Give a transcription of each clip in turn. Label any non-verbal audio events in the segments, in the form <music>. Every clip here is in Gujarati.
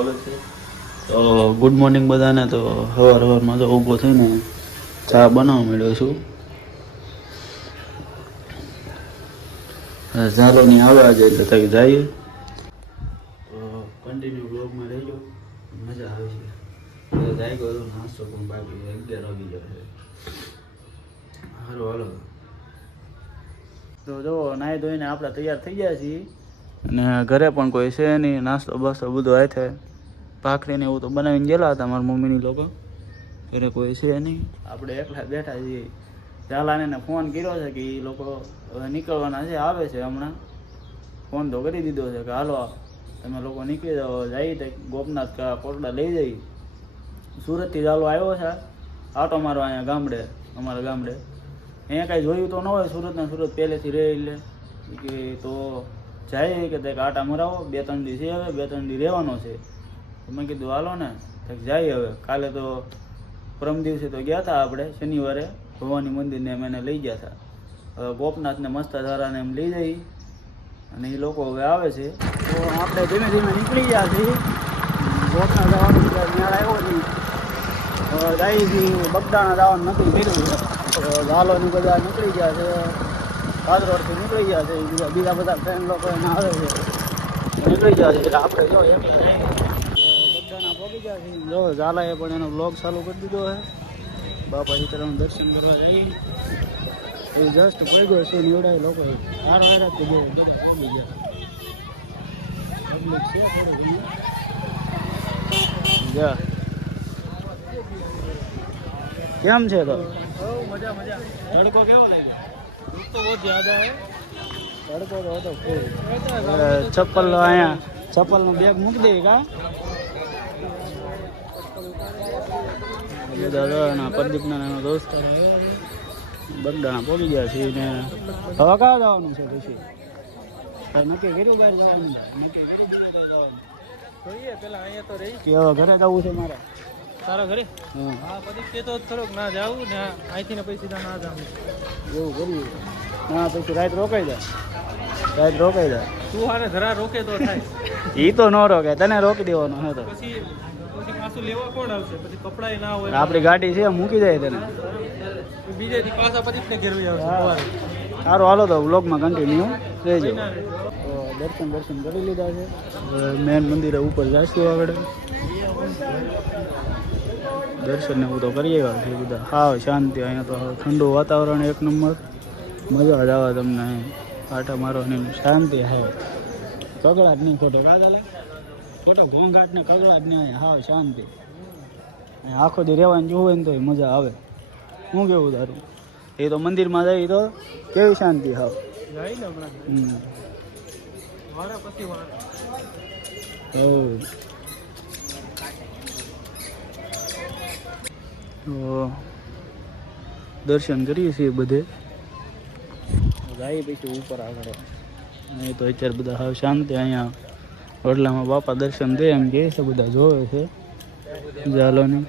હાર્દિક છે? તો ગુડ મોર્નિંગ બધાને. તો સવાર સવારમાં તો ઊભો થઈને ચા બનાવવા માંડ્યો છું. ઝાલોની આવે આજે એટલે તક જઈએ કન્ટિન્યુ બ્લોગમાં રહેજો. મજા આવે છે. જાય ગયો તો નાસ્તો પણ બાકી અગિયાર વાગી જાય સારું હાલો. તો જો નાહી ધોઈને આપણે તૈયાર થઈ ગયા છીએ. અને ઘરે પણ કોઈ છે નહીં. નાસ્તો બસ્તો બધું આ થાય ભાખરીને એવું તો બનાવીને ગયેલા હતા મારા મમ્મીની લોકો. ઘરે કોઈ છે નહીં. આપણે એકલા બેઠા છીએ. ચાલાને ફોન કર્યો છે કે એ લોકો નીકળવાના છે, આવે છે હમણાં. ફોન તો કરી દીધો છે કે હાલો, તમે લોકો નીકળી જાઓ જઈએ તો ગોપનાથ કા કોટડા લઈ જઈ સુરતથી ચાલો આવ્યો છે, આટો મારવા અહીંયા ગામડે, અમારા ગામડે. અહીંયા કાંઈ જોયું તો ન હોય, સુરતના સુરત પહેલેથી રહે એટલે. કે તો જાય કે તે આટા મરાવો, બે ત્રણ દી છે હવે, બે ત્રણ દી રહેવાનો છે. મેં કીધું, હાલો ને, તો જાય હવે. કાલે તો પરમ દિવસે તો ગયા હતા આપણે, શનિવારે ભવાની મંદિરને એમ એને લઈ ગયા હતા હવે ગોપનાથને મસ્ત ધારાને એમ લઈ જઈ અને એ લોકો હવે આવે છે. તો આપણે ધીમે ધીમે નીકળી ગયા છીએ. ગોપનાથ જવાનું ન્યાળ આવ્યો નહીં. ગાઈથી બગદાણા જવાનું નક્કી કર્યું ગાલોની બધા નીકળી ગયા છે. પાદરોડથી નીકળી ગયા છે. બીજા બધા ફ્રેન્ડ લોકો એને આવે છે. નીકળી ગયા છે, એટલે આપણે જો એકલા નહીં. તો બગદાણા પહોંચી ગયા છે જો ઝાલાએ પણ એનો બ્લોગ ચાલુ કરી દીધો હે બાપા સીતારામ દર્શન કરવા જઈએ એ જસ્ટ કોઈ ગયો છે નીવડાય લોકો. હાર હારા થઈ ગયો. પબ્લિક છે જા. કેમ છે તો? મજા મજા. તડકો કેવો લાગે તો બહુ જ્યાદા હે. તડકો તો હતો છપ્પલ અહીંયા છપ્પલનું બેગ મૂકી દે કા? પ્રદીપના એનો દોસ્ત. બગડાણા પહોંચી ગયા છે ને હવે ક્યાં જવાનું છે પછી? નક્કી કર્યું બહાર જવાનું નક્કી કર્યું બહાર જવાનું. જોઈએ પેલા અહીંયા તો રહી. કે હવે ઘરે જવું છે મારે. તારા ઘરે? હા. પછી તે તો થોડોક ના જાવું ને અહીંથી ને પછી સીધા ના જાવું. એવું કરીએ ના પછી રાત રોકાઈ જાય. રાત રોકાઈ જાય. તું હારે ધરા રોકે તો થાય. એ તો ન રોકે તને રોકી દેવાનો હે તો. પછી પછી લેવા કોણ આવશે? પછી કપડાય ના હોય. આપણી ગાડી છે મૂકી જાય તને. બીજેથી પાછા પછી ને ઘેરવી આવશે સારું હાલો તો વ્લોગમાં કન્ટિન્યુ રહેજો. ના. દર્શન દર્શન કરી લીધા છે. મેન મંદિરે ઉપર જઈશું આગળ. દર્શન ને હું તો કરી આવ્યા છે બધા. હા શાંતિ અહીંયા તો ઠંડુ વાતાવરણ એક નંબર. મજા જ આવે તમને. આટા મારવાની શાંતિ હા કગળાટ નહીં ખોટો કા દાદા? ખોટો ઘોંઘાટ ને કગળાટ ને હા શાંતિ. આખો દી રહેવાની જોવે ને તો મજા આવે. હું કેવું તારું? એ તો મંદિરમાં જાય તો કેવી શાંતિ હાવ? દર્શન કરીએ છીએ બધે. જાય પછી ઉપર આગળ. અહીં તો અત્યારે બધા હાવ શાંતિ અહીંયા. વડલામાં બાપા દર્શન દે એમ કહે છે બધા જોવે છે. ઝાલોની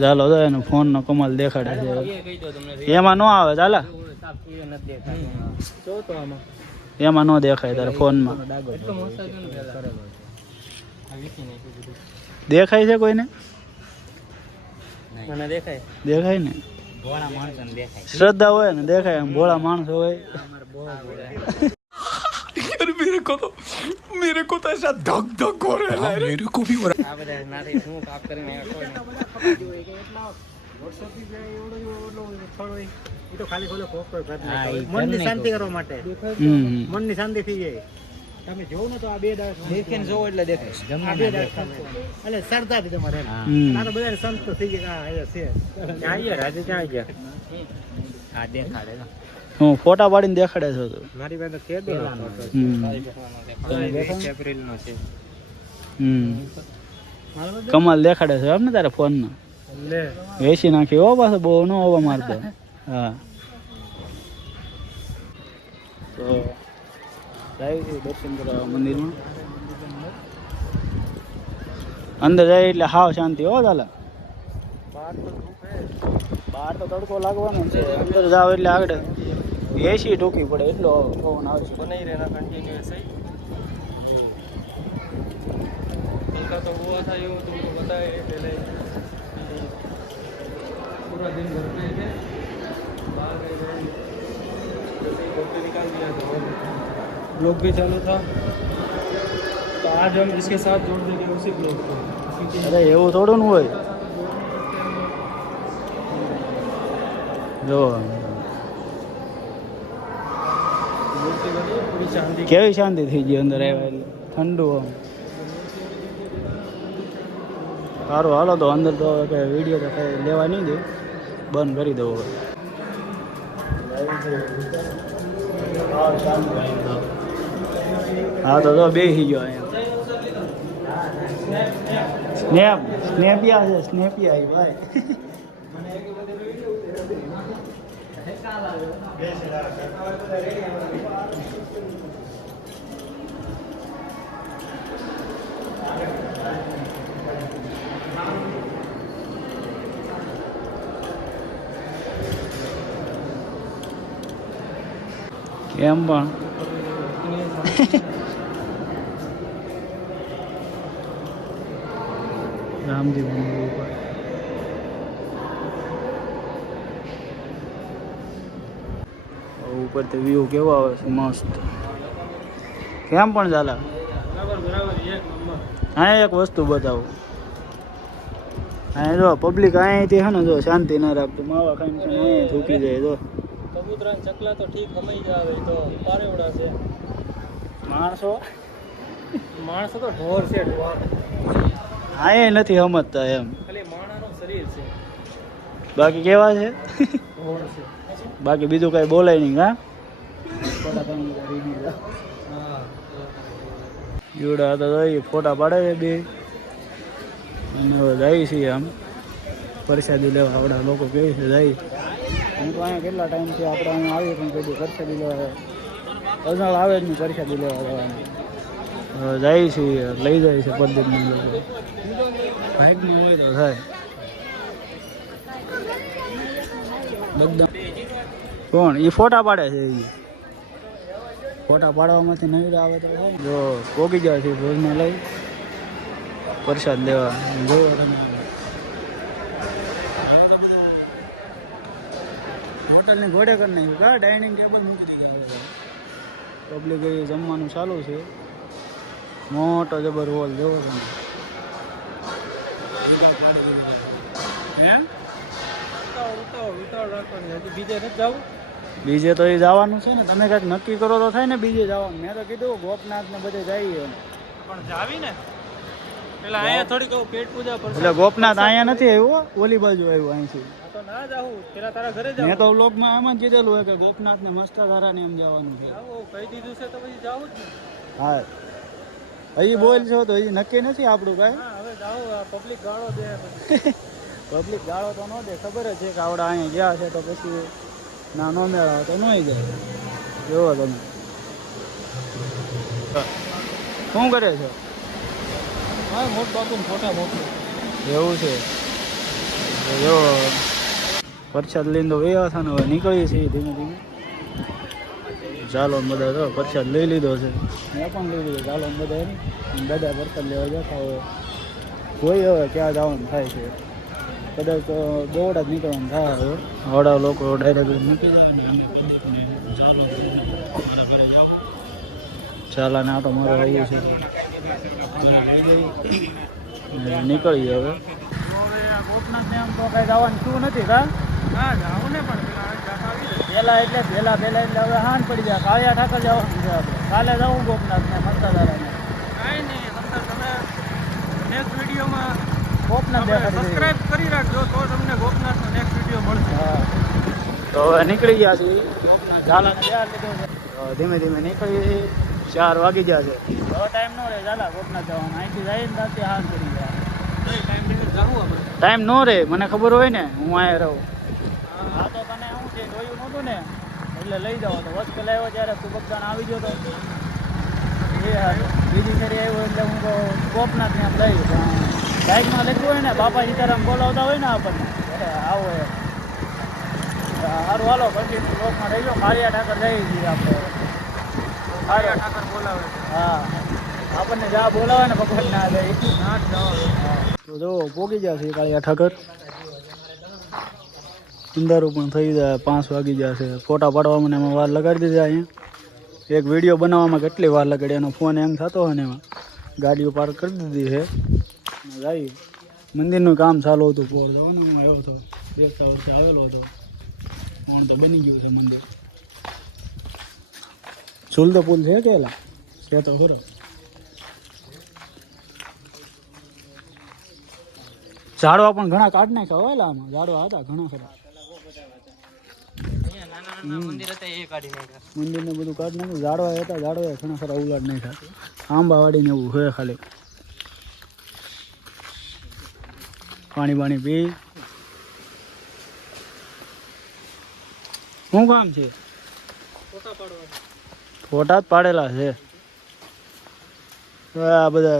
ઝાલો તો એનો ફોનનો કમાલ દેખાડે છે. એમાં ન આવે ચાલા એમાં ન દેખાય તારે ફોનમાં. દેખાય છે કોઈને? દેખાય. ને? શ્રદ્ધા હોય ને દેખાય એમ ભોળા માણસો હોય. અમારે બહુ ભોળા આ બધા નાથી શું કાપ કરીને આવ્યા કોઈ નહીં. એ તો ખાલી ખોલો કોક કોઈ ઘર નહીં. મનની શાંતિ કરવા માટે. મનની શાંતિ થઈ જાય તમે જોવો ને તો આ બે દાસ દેખીને જોવો એટલે દેખાય આ બે દાસ એટલે સરદાર તમારે આ તો બધા સંત થઈ ગયા. હા છે. ગયા? રાજે ત્યાં ગયા? હા દેખાડે હું ફોટા પાડીને દેખાડે છે તો. મારી પાસે કેદો. એપ્રિલ નો છે. હમ કમાલ દેખાડે છે એમ ને તારે ફોનમાં લે. વેચી નાખી હો પાછો બહુ ન હોવા મારતો. હા. તો જાય દર્શન કરવા મંદિરમાં. અંદર જાય એટલે હાવ શાંતિ હો ચાલે. બહાર તો તડકો લાગવાનો છે. અંદર જાવ એટલે આગળ એસી ઢોકી પડે એટલો પવન આવે છે બનાવી રહેના કન્ટિન્યુઅસ का तो हुआ था ये वो तुमको बताया ये पहले पूरा दिन घर पे थे बाहर गए थे जैसे ही घर पे निकाल दिया तो ब्लॉग भी चालू था तो आज हम इसके साथ जोड़ देंगे उसी ब्लॉग को क्योंकि અરે એવું થોડું ન હોય જો કેવી શાંતિ થઈ ગઈ અંદર આવ્યા એટલે? ઠંડુ સારું, હાલો તો અંદર તો હવે વીડિયો તો લેવા નહીં દે. બંધ કરી દઉં હવે. હા, તો જો બેસી ગયો અહીંયા. સ્નેપ, સ્નેપિયા છે, સ્નેપિયા ભાઈ. પણ રામજી મંદિર ઉપર ઉપરથી વ્યૂ કેવો આવે છે મસ્ત. કેમ પણ ચાલે? બરાબર બરાબર એક હા એક વસ્તુ બતાવું. અહીંયા જો પબ્લિક અહીંયાથી છે ને જો શાંતિ ના રાખતું. માવા ખાઈને અહીંયા થૂકી જાય જો. કબૂતરા ચકલા તો ઠીક જાવે એ તો પારેવડા છે. માણસો? માણસો તો ઢોર છે ઢોર. અહીંયા નથી સમજતા એમ. ખાલી માણાનું શરીર છે. બાકી કેવા છે? ઢોર છે. બાકી બીજું કઈ બોલાય નહીં હા? જોડા હતા તો ફોટા પાડે છે બે. અને હવે જાય છીએ આમ. પરસાદી લેવા આપણા લોકો કહે છે જાય. હું તો અહીંયા કેટલા ટાઈમથી આપણે અહીંયા આવીએ પણ કીધું પરસાદી લેવા અજાળ આવે જ નહીં પરસાદી લેવા જવાની હવે જાય છીએ લઈ જાય છે પદ્ધતિના લોકો. બાઇકમાં હોય તો થાય. બધા કોણ? એ ફોટા પાડે છે એ ફોટા પાડવામાંથી નહીં આવે તો. જો પોગી જાય છે ભોજને લઈ પ્રસાદ લેવા. જોવો તમે હોટલની ઘોડે કરી નાખ્યું. કા? ડાઇનિંગ ટેબલ મૂકી દીધા પબ્લિક જમવાનું ચાલુ છે. મોટો જબર હોલ જોવો તમે. હે? ઉતાવળ ઉતાવળ ઉતાવળ રાખવાની. બીજે નથી જવું? બીજે તો એ જવાનું છે ને તમે કંઈક નક્કી કરો તો થાય ને બીજે જવાનું. મેં તો કીધું ગોપનાથ ને બધે જઈએ એમ. પણ જાવી ને? પેલા અહીંયા થોડીક પેટ પૂજા પર એટલે ગોપનાથ અહીંયા નથી આવ્યો ઓલી બાજુ આવ્યો અહીંથી. તો ના જાવું પેલા તારા ઘરે મેં તો વ્લોગમાં એમ જ કીધેલું હોય કે ગોપનાથ ને મસ્તાધારા ને એમ જવાનું છે. કહી દીધું છે તો પછી જાવું જ હા. હજી બોલ છો તો હજી નક્કી નથી આપણું કાંઈ? હા હવે જાવું પબ્લિક ગાળો દે પબ્લિક <laughs> ગાળો તો ન દે ખબર જ છે કે આવડા અહીંયા ગયા છે તો પછી ના મેળો મેળા તો નહીં જાય. જોવો તમે. શું કરે છે? હા મોટ બાપુ ફોટા મોટું એવું છે. જો પ્રસાદ લઈને તો ગયા હતા ને હવે નીકળીએ છીએ ધીમે ધીમે. ચાલો બધા તો પ્રસાદ લઈ લીધો છે. મેં પણ લઈ લીધો ચાલો બધા બધા પ્રસાદ લેવા જતા હોય. કોઈ હવે ક્યાં જવાનું થાય છે? કદાચ દોડા જ નીકળવાનું થાય હવે. આવડા લોકો ડાયરેક્ટ નીકળી. જાય ચાલો મારા ઘરે જાઓ ચાલા ને આટો મારો રહ્યું છે નીકળી નીકળીએ હવે આમ તો કઈ જવાનું શું નથી કા? જાવું ને પણ આવી જાય પહેલા એટલે પહેલા પહેલા એટલે હવે હાન પડી જાય. કાવ્યા ઠાકર જવાનું છે આપણે. કાલે જવું ગોપનાથ ને મસ્તાધારા ને કાંઈ નહીં અંદર તમે નેક્સ્ટ વિડીયોમાં ગોપનાથ સબસ્ક્રાઇબ કરી રાખજો તો તમને ગોપનાથનો નેક્સ્ટ વીડિયો મળશે. તો નીકળી ગયા છીએ. ગોપનાથ ઝાલા ધીમે ધીમે નીકળીએ છીએ. ચાર વાગી ગયા છે. હવે ટાઈમ ન રહે ઝાલા ગોપનાથ જવાનો. અહીંથી જઈને ત્યાંથી પડી જાય ટાઈમ ન રહે મને ખબર હોય ને હું અહીંયા રહું. હા. તો તને શું છે જોયું નહોતું ને? એટલે લઈ જાવ તો વસ્ત ત્યારે તું બગદાણ આવી ગયો તો. એ હારું. બીજી ફેરી આવ્યો એટલે હું તો ગોપનાથ ને આમ લઈ બાઇકમાં લખ્યું હોય ને, બાપા સીતારામ બોલાવતા હોય ને આપણને. એટલે આવો એ. સારું હાલો પછી લોકમાં રહી જાઓ કાળિયા ઠાકર જઈએ છીએ આપણે. કાળિયા ઠાકર બોલાવે હા. આપણને જા બોલાવે ને ભગવાન ના દે તો જો, પોગી જશે કાળિયા ઠાકર. અંધારું પણ થઈ જાય, પાંચ વાગી જશે ફોટા પાડવામાં ને એમાં વાર લગાડી દીધા અહીંયા. એક વીડિયો બનાવવામાં કેટલી વાર લગાડી, એનો ફોન એમ થતો હોય ને એમાં. ગાડીઓ પાર્ક કરી દીધી છે. જાય મંદિરનું કામ ચાલુ હતું, પોર જવાનો આવ્યો હતો દેખતા વર્ષે આવેલો હતો. પણ તો બની ગયું છે મંદિર? ઝૂલતો પુલ છે કે એલા? છે તો ખરો. ઝાડવા પણ ઘણા કાઢ નાખ્યા હોય એલા આમાં? ઝાડવા હતા ઘણા ખરા. મંદિર ને બધું કાઢ નાખ્યું. ઝાડવા હતા, ઝાડવા ઘણા ખરા ઉલાડ નહીં થતું આંબા વાડીને એવું હોય ખાલી. પાણી પાણી પી શું કામ છે ફોટા જ પાડેલા છે હવે આ બધા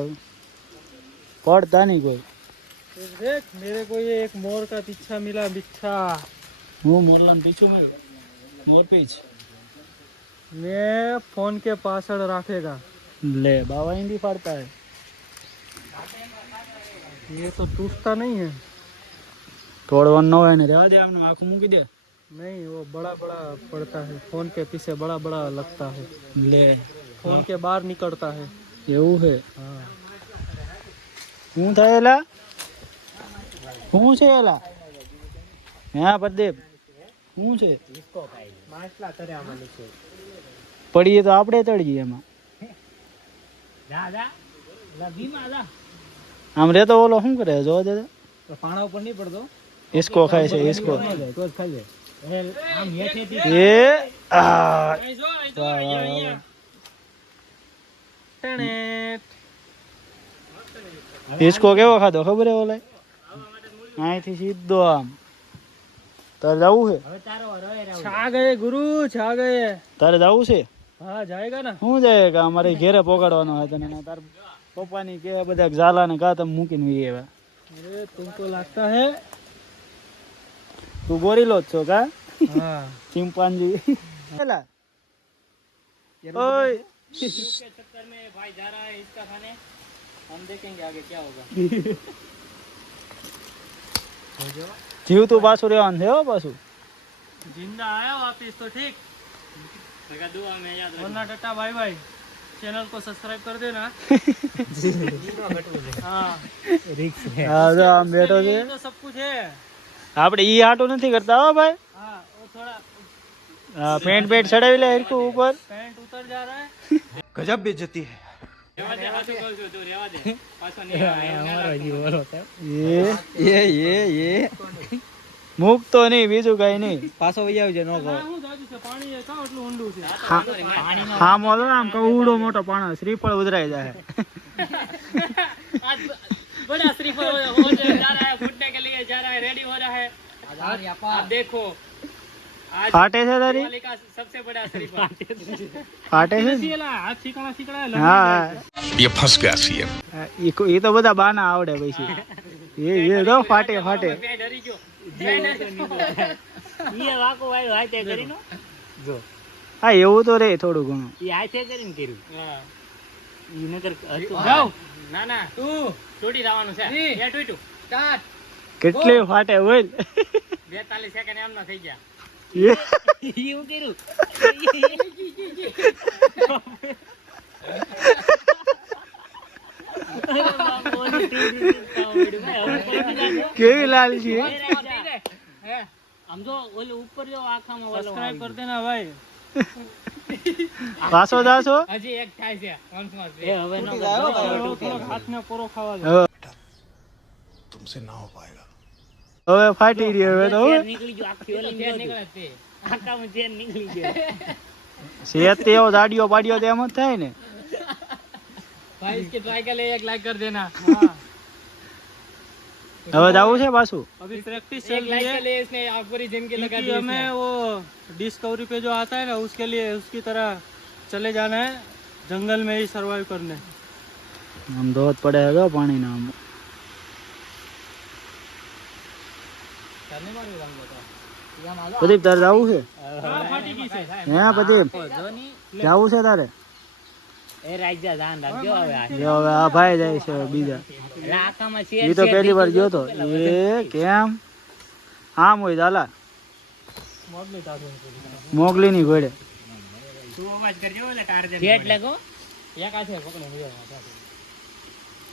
પડતા નહીં કોઈ देख मेरे को ये एक मोर का पीछा मिला बिच्छा હું મોરલાને પીછું મળ્યો મોર પીછ मैं फोन के पासवर्ड रखेगा લે બાવા હિન્દી પાડતા હે ये तो टूटता नहीं है તોડવાનું ન હોય ને રહેવા દે આમને આખું મૂકી દે नहीं वो बड़ा बड़ा पड़ता है फोन के पीछे बड़ा बड़ा लगता है લે फोन के बाहर निकलता है એવું છે हाँ શું થાય એલા શું છે એલા હા પ્રદીપ શું છે પડીએ તો આપણે તળીએ એમાં આમ રેતો ઓલો શું કરે? જો દે પાણા ઉપર નહીં પડતો? ઈસકો ખાય છે ઈસકો એ ઈસકો કેવો ખાધો? ખબર હે ઓલે અહીંથી સીધો આમ. તારે જવું છે? છા ગુરુ છા ગયે. તારે જવું છે? હા જાયગા ને. શું જાયગા અમારે ઘેરે પોગાડવાનો હતો ને તાર પપ્પાની કે બધા ઝાલા ને કા તમે મૂકીને વી એવા अरे तुमको लगता है તું ગોરીલો જ છો કા हाँ ચિંપાંજી પેલા ઓય જીવ તું પાછું રહેવાનું છે હો પાછું जिंदा आया वापिस तो ठीक वरना टाटा बाय बाय चैनल को सब्सक्राइब कर देना <laughs> हाँ હા જો આમ બેઠો છે ये तो सब कुछ है આપણે ઈ હાટું નથી કરતા હો ભાઈ हाँ वो थोड़ा હા પેન્ટ પેન્ટ ચડાવી લે હરખું ઉપર पैंट उतर जा रहा है गजब बेइज्जती है એ ये ये ये મૂકતો નહીં બીજું કઈ નહીં પાછો વહી આવજો નો કહો હું દાદુ છે પાણી એ કાં એટલું ઊંડું છે હા મોલો આમ કવડો મોટો પાણો શ્રીફળ ઉધરાઈ જાય आज बड़ा श्रीफल हो हो जा रहा है घुटने के लिए जा रहा है रेडी हो रहा है आप देखो आज ફાટે છે તારી दिवाली का सबसे बड़ा श्रीफल ફાટે છે પેલા હાથ શીકણા શીકણા હા ये फंस गया सीएम હા, ઈ કો- ઈ તો બધા બાના આવડે પછી એ એ તો ફાટે ફાટે मैं डरी गयो ये वाको भाई हाथे જો. હા એવું તો રે થોડું ઘણું. એ આ છે કરીને કર્યું. હા. ઈ નતર જાવ ના ના. તું. છોડી જવાનું છે. એ ટૂટું સ્ટાર્ટ કેટલી ફાટે હોય 42 સેકન્ડ એમ ના થઈ ગયા. એવું કર્યું. <laughs> કેવી લાલ છે? આમ જો ઓલે ઉપર જો આખામાં ઓલો સબસ્ક્રાઇબ કર દેના ભાઈ પાછો દાસો હજી એક થાય છે once more. એ હવે નો થોડો થોડો હાથને કોરો ખાવા દે હવે तुमसे ना हो पाएगा હવે ફાટી રહ્યો હવે તો ઝેર નીકળી ગયું આખી ઓલી ઝેર નીકળે છે આખામાં ઝેર નીકળી ગયું સેત એવો દાડિયો પાડ્યો તો એમ જ થાય ને भाई इसके ट्राई के लिए एक लाइक कर देना હવે જવું છે પાછું अभी प्रैक्टिस एक चल रही लाइक के है लिए इसने आप पूरी जिंदगी लगा क्योंकि दी हमें वो डिस्कवरी पे जो आता है ना उसके लिए उसकी तरह चले जाना है जंगल में ही सरवाइव करने આમ ધોધ પડે છે પાણી ના આમ પ્રદીપ તારે જવું છે ફાટી ગઈ છે હે પ્રદીપ જવું છે તારે એ રાજ્ય ધ્યાન રાખજો હવે જો હવે આ ભાઈ જાય છે બીજા. એટલે આખામાં એ તો પહેલી વાર ગયો તો. એ કેમ? આમ હોય દાલા. મોગલી ની ઘોડે. હાથે પકડે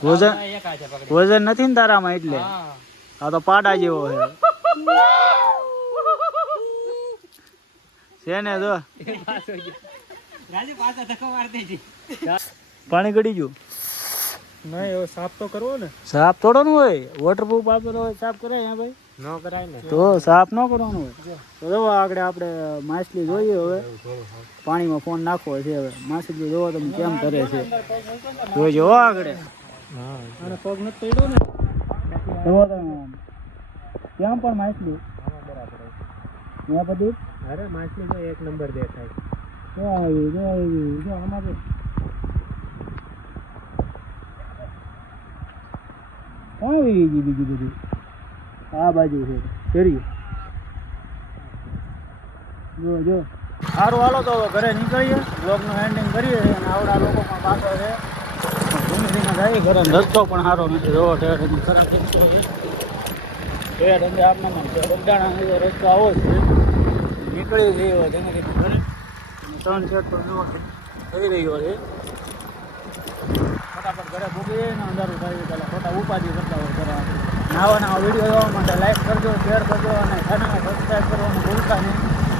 વજન એક હાથે પકડે. વજન નથી ને તારામાં એટલે? આ તો પાડા જેવો છે. છે ને તો રાજુ પાછા ધક્કો માર દેજે પાણી ગળી ગયું. નહીં હવે સાફ તો કરવો ને. સાફ થોડો નું હોય. વોટરપ્રૂફ આપેલો હોય સાફ કરાય હા ભાઈ. ન કરાય ને. તો સાફ ન કરવાનું હોય. તો જો આગળ આપણે માછલી જોઈએ હવે. પાણીમાં ફોન નાખવો છે હવે. માછલી જોવો તમે કેમ કરે છે. જોઈ હો આગળ. અને પગ નથી પડ્યો ને? જોવો તમે કેમ પણ માછલી? ત્યાં બધું અરે માછલી તો એક નંબર દેખાય. જો આવી જો આવી જો અમારે કોણ આવી ગઈ બીજી બધી? આ બાજુ છે. ફેરી જો જો સારું હાલો તો ઘરે નીકળીએ. બ્લોગનું એન્ડિંગ કરીએ અને આવડા લોકો પણ પાછળ છે. ધીમે ધીમે ઘરે. રસ્તો પણ સારો નથી. જોવો ઠેર ખરાબ રસ્તો છે. ઠેર અને આપણામાં બગડાણા રસ્તો નીકળી ગયો ધીમે ધીમે ત્રણ, ચાર પણ એવો થઈ રહ્યો છે. ફટાફટ થાય પહેલાં ખોટા ઉપાધિ કરતા હોય ઘરે. નવા નવા વીડિયો જોવા માટે લાઈક કરજો શેર કરજો અને ચેનલને સબસ્ક્રાઈબ કરવાનું ભૂલતા નહીં.